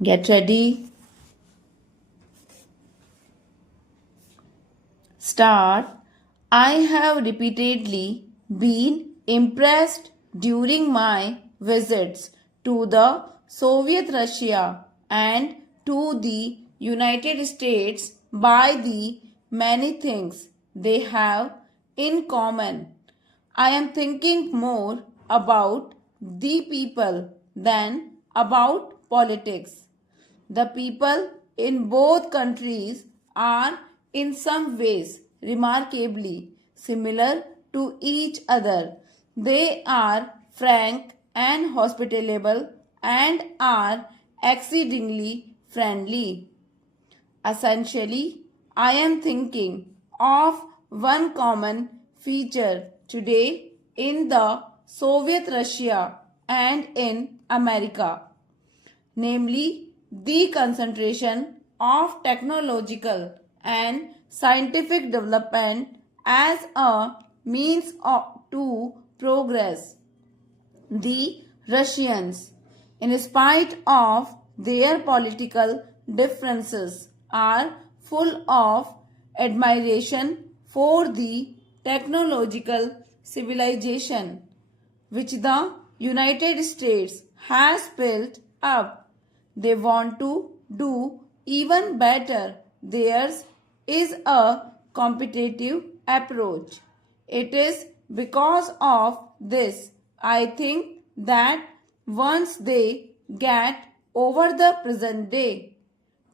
Get ready. Start. I have repeatedly been impressed during my visits to the Soviet Russia and to the United States by the many things they have in common. I am thinking more about the people than about politics. The people in both countries are in some ways remarkably similar to each other. They are frank and hospitable and are exceedingly friendly. Essentially, I am thinking of one common feature today in the Soviet Russia and in America, namely the concentration of technological and scientific development as a means to progress. The Russians, in spite of their political differences, are full of admiration for the technological civilization which the United States has built up. They want to do even better. Theirs is a competitive approach. It is because of this, I think, that once they get over the present day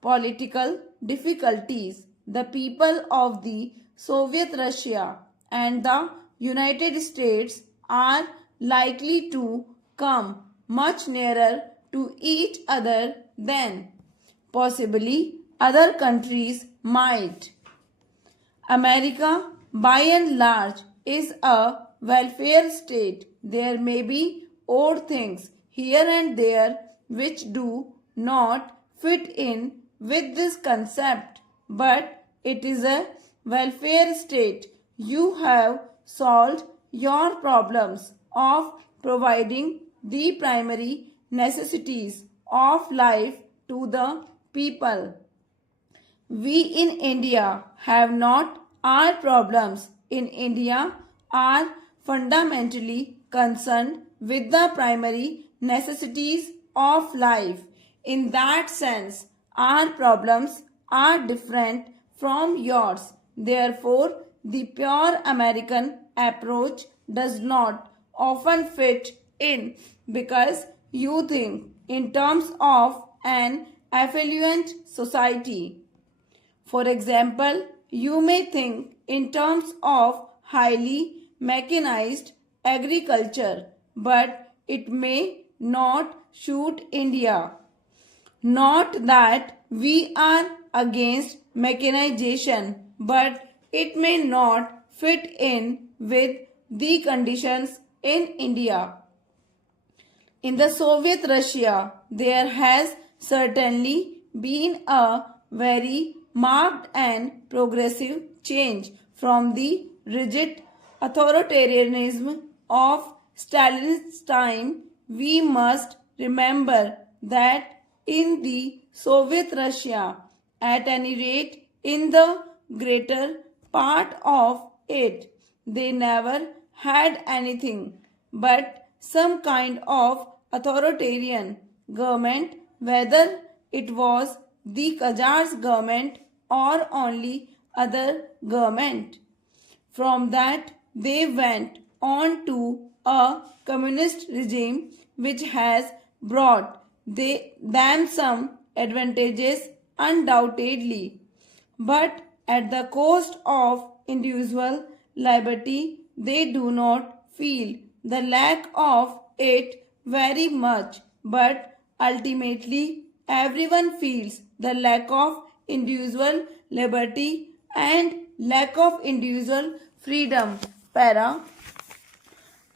political difficulties, the people of the Soviet Russia and the United States are likely to come much nearer to each other than possibly other countries might. America, by and large, is a welfare state. There may be odd things here and there which do not fit in with this concept, but it is a welfare state. You have solved your problems of providing the primary necessities of life to the people. We in India have not. Our problems in India are fundamentally concerned with the primary necessities of life. In that sense, our problems are different from yours. Therefore, the pure American approach does not often fit in because you think in terms of an affluent society. For example, you may think in terms of highly mechanized agriculture, but it may not suit India. Not that we are against mechanization, but it may not fit in with the conditions in India. In the Soviet Russia, there has certainly been a very marked and progressive change from the rigid authoritarianism of Stalin's time. We must remember that in the Soviet Russia, at any rate in the greater part of it, they never had anything but some kind of authoritarian government, whether it was the Qajar's government or only other government. From that, they went on to a communist regime which has brought them some advantages undoubtedly, but at the cost of individual liberty. They do not feel the lack of it very much, but ultimately everyone feels the lack of individual liberty and lack of individual freedom. Para.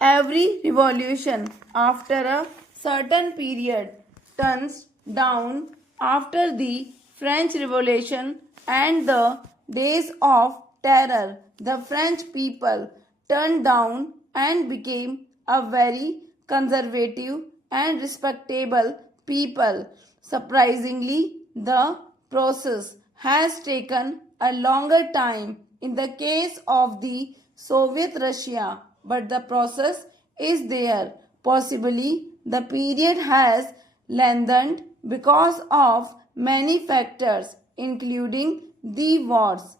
Every revolution after a certain period turns down. After the French Revolution and the days of terror, the French people turned down and became a very conservative and respectable people. Surprisingly, the process has taken a longer time in the case of the Soviet Russia, but the process is there. Possibly, the period has lengthened because of many factors, including the wars.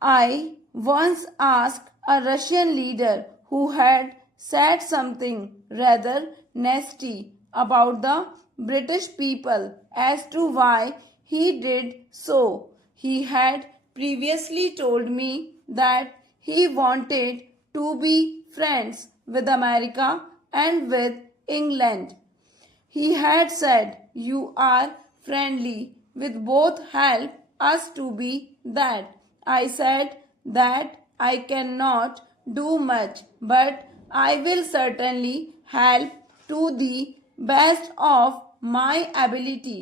I once asked a Russian leader who had said something rather nasty about the British people as to why he did so. He had previously told me that he wanted to be friends with America and with England. He had said, "You are friendly with both, help us to be that." I said that I cannot do much, but I will certainly help to the best of my ability.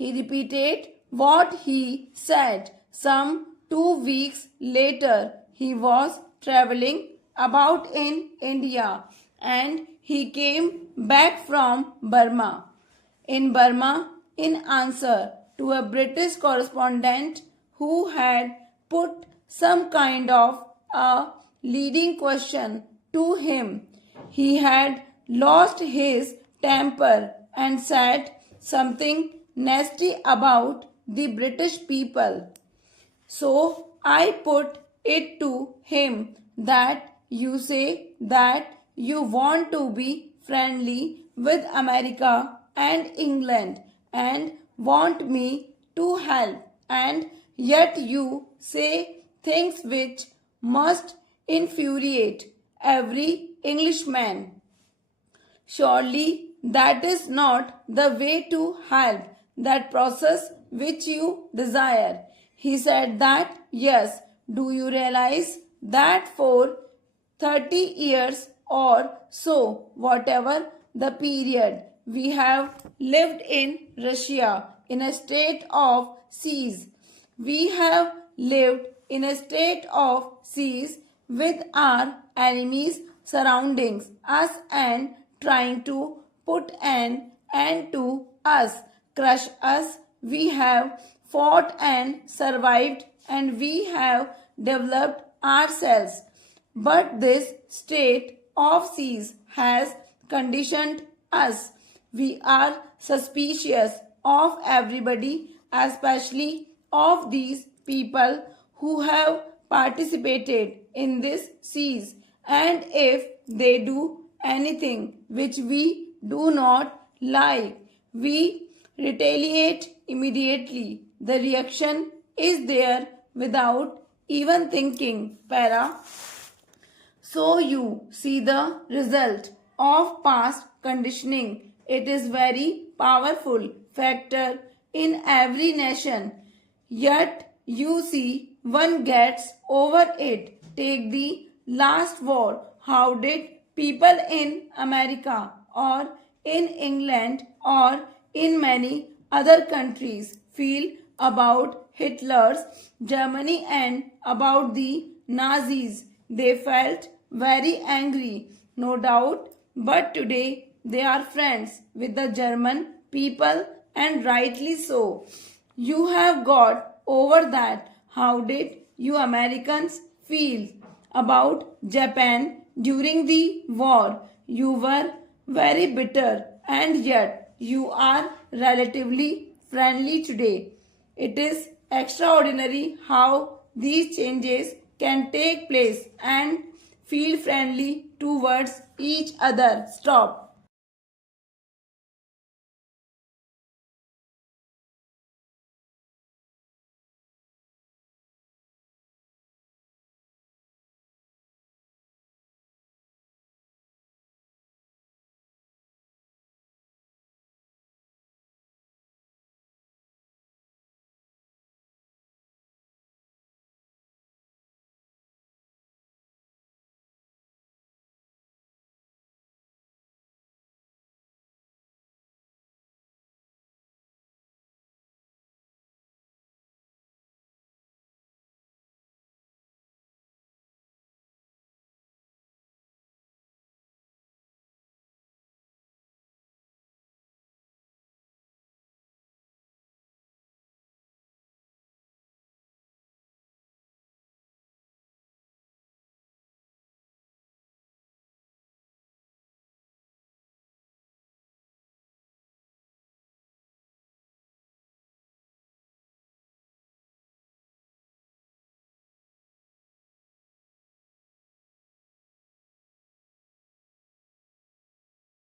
He repeated what he said. Some 2 weeks later, he was traveling about in India and he came back from Burma. In Burma, in answer to a British correspondent who had put some kind of a leading question to him, he had lost his temper and said something nasty about the British people. So I put it to him that you say that you want to be friendly with America and England and want me to help, and yet you say things which must infuriate every Englishman. Surely that is not the way to help that process which you desire. He said that, yes, do you realize that for 30 years or so, whatever the period, we have lived in Russia in a state of siege. We have lived in a state of siege with our enemies surrounding us and trying to put an end to us, crush us. We have fought and survived, and we have developed ourselves. But this state of siege has conditioned us. We are suspicious of everybody, especially of these people who have participated in this siege. And if they do anything which we do not like, we retaliate immediately. The reaction is there without even thinking. Para. So you see the result of past conditioning. It is very powerful factor in every nation. Yet you see one gets over it. Take the last war. How did people in America or in England or in many other countries feel about Hitler's Germany and about the Nazis? They felt very angry, no doubt, but today they are friends with the German people, and rightly so. You have got over that. How did you Americans feel about Japan during the war? You were very bitter, and yet you are relatively friendly today. It is extraordinary how these changes can take place and feel friendly towards each other. Stop.